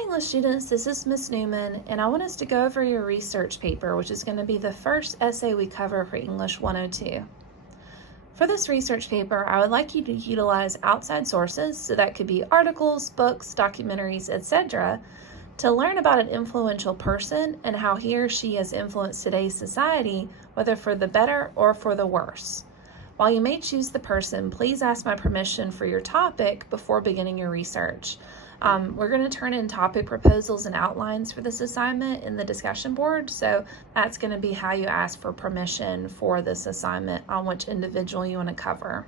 Hi English students, this is Miss Newman, and I want us to go over your research paper, which is going to be the first essay we cover for English 102. For this research paper, I would like you to utilize outside sources, so that could be articles, books, documentaries, etc., to learn about an influential person and how he or she has influenced today's society, whether for the better or for the worse. While you may choose the person, please ask my permission for your topic before beginning your research. We're going to turn in topic proposals and outlines for this assignment in the discussion board, so that's going to be how you ask for permission for this assignment on which individual you want to cover.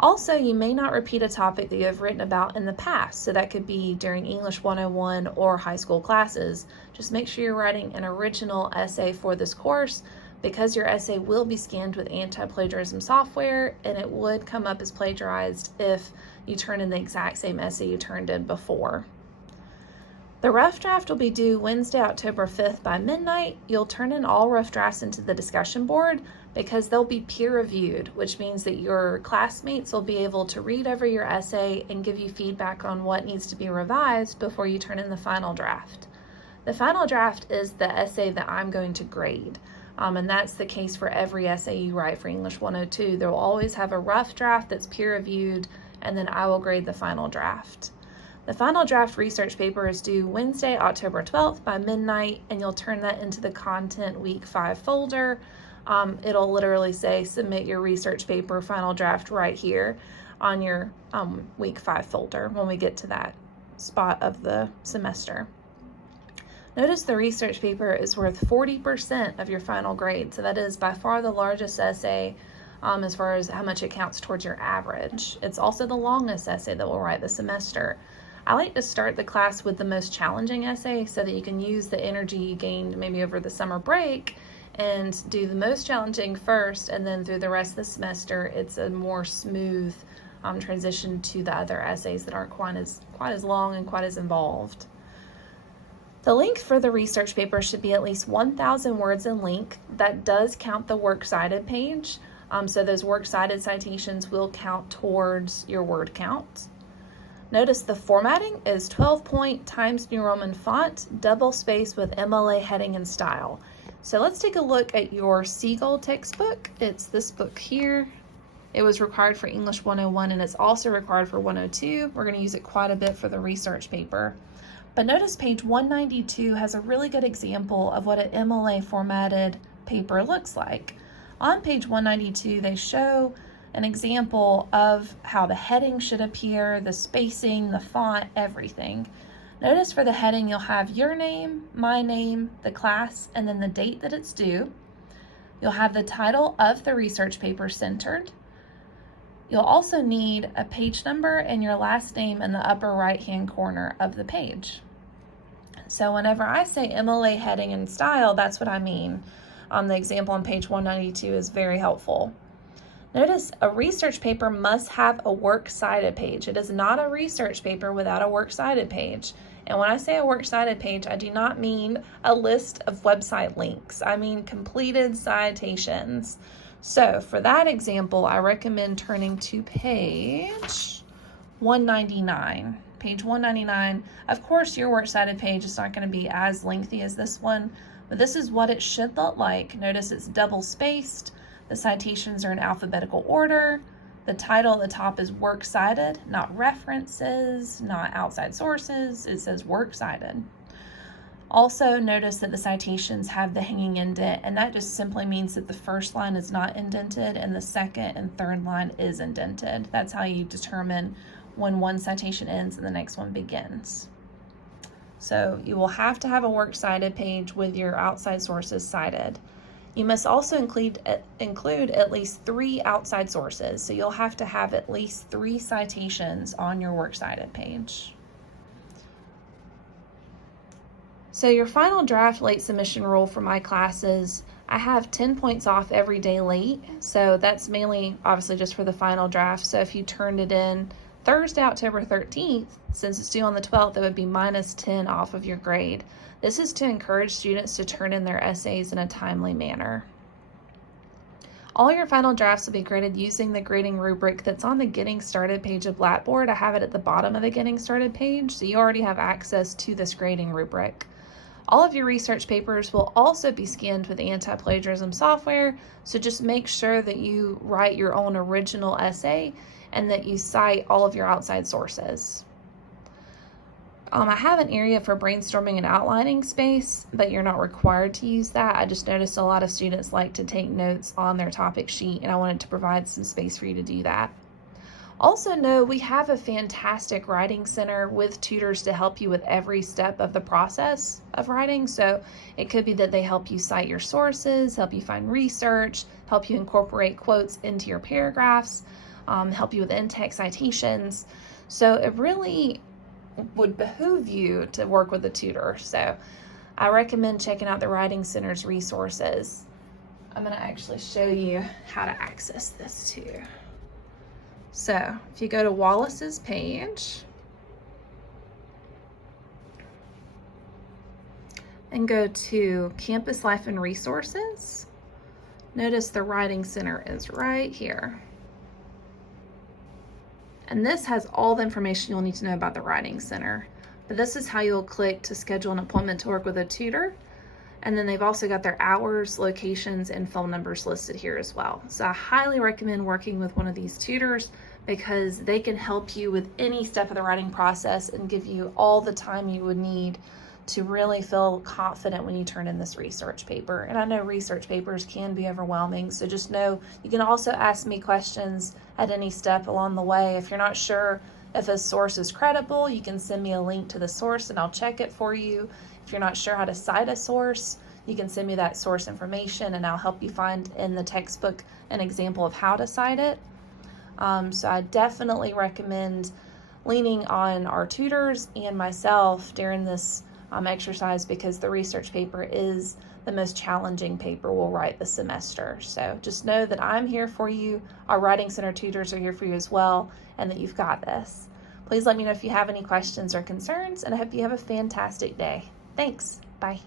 Also, you may not repeat a topic that you have written about in the past, so that could be during English 101 or high school classes. Just make sure you're writing an original essay for this course, because your essay will be scanned with anti-plagiarism software, and it would come up as plagiarized if you turn in the exact same essay you turned in before. The rough draft will be due Wednesday, October 5th by midnight. You'll turn in all rough drafts into the discussion board because they'll be peer-reviewed, which means that your classmates will be able to read over your essay and give you feedback on what needs to be revised before you turn in the final draft. The final draft is the essay that I'm going to grade. And that's the case for every essay you write for English 102. There will always have a rough draft that's peer-reviewed, and then I will grade the final draft. The final draft research paper is due Wednesday, October 12th by midnight, and you'll turn that into the Content Week 5 folder. It'll literally say submit your research paper final draft right here on your Week 5 folder when we get to that spot of the semester. Notice the research paper is worth 40% of your final grade, so that is by far the largest essay as far as how much it counts towards your average. It's also the longest essay that we'll write this semester. I like to start the class with the most challenging essay so that you can use the energy you gained maybe over the summer break and do the most challenging first, and then through the rest of the semester it's a more smooth transition to the other essays that aren't quite as long and quite as involved. The length for the research paper should be at least 1,000 words in length. That does count the works cited page. So those works cited citations will count towards your word count. Notice the formatting is 12-point Times New Roman font, double spaced with MLA heading and style. So let's take a look at your Seagull textbook. It's this book here. It was required for English 101 and it's also required for 102. We're going to use it quite a bit for the research paper. But notice page 192 has a really good example of what an MLA formatted paper looks like. On page 192, they show an example of how the heading should appear, the spacing, the font, everything. Notice for the heading, you'll have your name, my name, the class, and then the date that it's due. You'll have the title of the research paper centered. You'll also need a page number and your last name in the upper right-hand corner of the page. So whenever I say MLA heading and style, that's what I mean. The example on page 192 is very helpful. Notice a research paper must have a works cited page. It is not a research paper without a works cited page. And when I say a works cited page, I do not mean a list of website links. I mean completed citations. So for that example, I recommend turning to page 199. Page 199. Of course, your works cited page is not going to be as lengthy as this one, but this is what it should look like. Notice it's double spaced. The citations are in alphabetical order. The title at the top is works cited, not references, not outside sources. It says works cited. Also, notice that the citations have the hanging indent, and that just simply means that the first line is not indented and the second and third line is indented. That's how you determine when one citation ends and the next one begins. So you will have to have a works cited page with your outside sources cited. You must also include at least 3 outside sources. So you'll have to have at least 3 citations on your works cited page. So your final draft late submission rule for my classes, I have 10 points off every day late. So that's mainly obviously just for the final draft. So if you turned it in Thursday, October 13th, since it's due on the 12th, it would be minus 10 off of your grade. This is to encourage students to turn in their essays in a timely manner. All your final drafts will be graded using the grading rubric that's on the Getting Started page of Blackboard. I have it at the bottom of the Getting Started page, so you already have access to this grading rubric. All of your research papers will also be scanned with anti-plagiarism software, so just make sure that you write your own original essay and that you cite all of your outside sources. I have an area for brainstorming and outlining space, but you're not required to use that. I just noticed a lot of students like to take notes on their topic sheet, and I wanted to provide some space for you to do that. Also know we have a fantastic writing center with tutors to help you with every step of the process of writing. So it could be that they help you cite your sources, help you find research, help you incorporate quotes into your paragraphs, help you with in-text citations. So it really would behoove you to work with a tutor. So I recommend checking out the Writing Center's resources. I'm going to actually show you how to access this too. So if you go to Wallace's page and go to Campus Life and Resources, notice the Writing Center is right here. And this has all the information you'll need to know about the Writing Center. But this is how you'll click to schedule an appointment to work with a tutor. And then they've also got their hours, locations, and phone numbers listed here as well. So I highly recommend working with one of these tutors because they can help you with any step of the writing process and give you all the time you would need to really feel confident when you turn in this research paper. And I know research papers can be overwhelming, so just know you can also ask me questions at any step along the way. If you're not sure if a source is credible, you can send me a link to the source and I'll check it for you. If you're not sure how to cite a source, you can send me that source information and I'll help you find in the textbook an example of how to cite it. So I definitely recommend leaning on our tutors and myself during this exercise because the research paper is the most challenging paper we'll write this semester. So just know that I'm here for you. Our Writing Center tutors are here for you as well, and that you've got this. Please let me know if you have any questions or concerns, and I hope you have a fantastic day. Thanks. Bye.